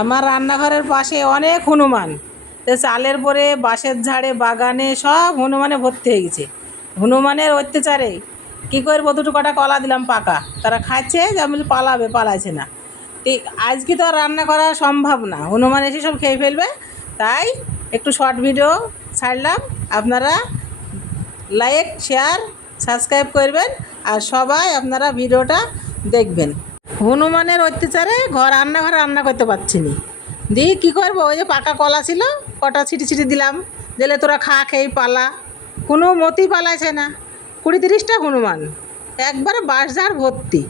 আমার রান্নাঘরের পাশে অনেক হনুমান। চালের পরে বাঁশের ঝাড়ে বাগানে সব হনুমানে ভর্তি হয়ে গেছে। হনুমানের অত্যাচারে কী করবো, দুটো কটা কলা দিলাম পাকা, তারা খাচ্ছে, যে আমি পালাবে, পালাচ্ছে না। ঠিক আজকে তো আর রান্না করা সম্ভব না, হনুমান এসে সব খেয়ে ফেলবে। তাই একটু শর্ট ভিডিও ছাড়লাম, আপনারা লাইক, শেয়ার, সাবস্ক্রাইব করবেন, আর সবাই আপনারা ভিডিওটা দেখবেন। হনুমানের অত্যাচারে রান্নাঘরে রান্না করতে পারছি নি, দিয়ে কী করবো, ওই যে পাকা কলা ছিল, কটা ছিটি ছিটি দিলাম, দিলে তোরা খা, খেয়ে পালা। কোনো মতেই পালাইছে না। 20-30টা হনুমান, একবারে বাঁশঝাড় ভর্তি।